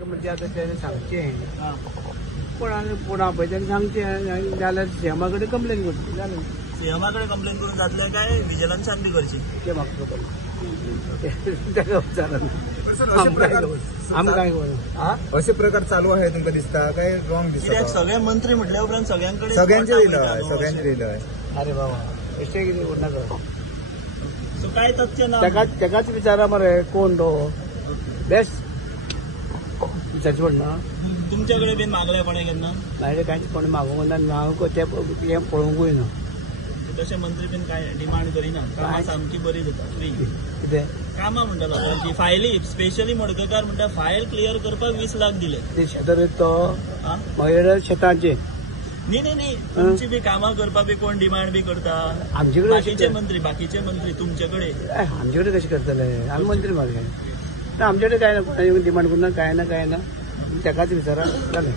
म्हणजे आता त्याने सांगचे पण आपण त्याने सांगचे जाल्यार सीएमाकडे कंप्लेन करची जालें सीएमाकडे कंप्लेन करून जातले काय विजिलन्स शांती करची ते म्हाका खबर ताका विचारन आमकां काय खबर असे प्रकार चालू आहे तुमकां दिसता काय रॉंग दिसता कित्याक सगळे मंत्री म्हटल्या उपरांत सगळ्यांकडे सगळ्यांचे दिलं अरे बाबा अशें कितें करनाका सो काय तथ्य ना तेकाच विचारा मरे कोण तो बेस्ट विचारचे पडना तुमच्याकडे बीन मागल्या कोणे केन्ना नायले कांयच कोणी मागूंक ना हांव तें पळोवंकूय ना तशे मंत्री बीन काय डिमांड करिना कामां सामकी बरी जाता फ्री कितें कामां म्हणटा लोकांची फायली स्पेशली मडकयकार म्हणटा फायल क्लियर करपाक 20 लाख दिले ते शेतां रोयता तो आं? मागीर शेतांचे न्ही तुमची बी कामां करपाक बी कोण डिमांड बी करता आमचे कडेन बाकीचे मंत्री तुमच्याकडे आमचे कडेन कशें करतले आमी मंत्री मागले आमचे कडेन काय ना कोणाक डिमांड करना काय ना तेकाच विचारा जालें